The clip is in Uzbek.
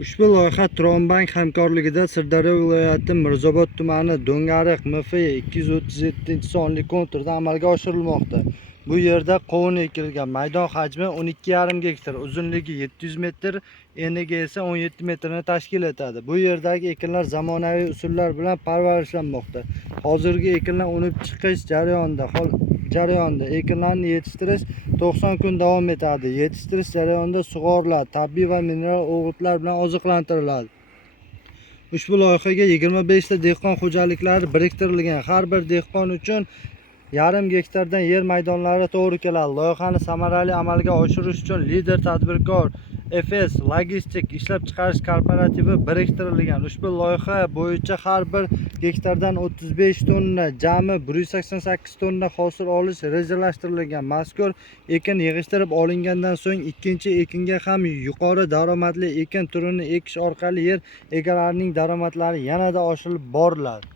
Ushbu loyiha Turon-bank hamkorligida Sirdaryo viloyati Mirzobod tumani Do'ngariq MF 237-sonli konturda amalga oshirilmoqda. Bu yerda qovun ekilgan. Maydon hajmi 12,5 gektar, uzunligi 700 metr, eniga esa 17 metrni tashkil etadi. Bu yerdagi ekinlar zamonaviy usullar bilan parvarishlanmoqda. Hozirgi ekinlar unib chiqish jarayonida ekinlarni yetishtirish 90 kun davom etadi. Yetishtirish jarayonida sug'oriladi, tabiiy va mineral o'g'itlar bilan oziqlantiriladi. Ushbu loyihaga 25 ta dehqon xo'jaliklari biriktirilgan. Har bir dehqon uchun 1,5 gektardan yer maydonlari to'g'ri keladi. Loyihani samarali amalga oshirish uchun lider tadbirkor FS Logistik ishlab chiqarish kooperativi biriktirilgan. Ushbu loyiha bo'yicha har bir gektardan 35 tonna, jami 188 tonna hosil olish rejalashtirilgan. Mazkur ekin yig'ishtirib olingandan so'ng ikkinchi ekinga ham yuqori daromadli ekin turini ekish orqali yer egalarining daromadlari yanada oshirib boriladi.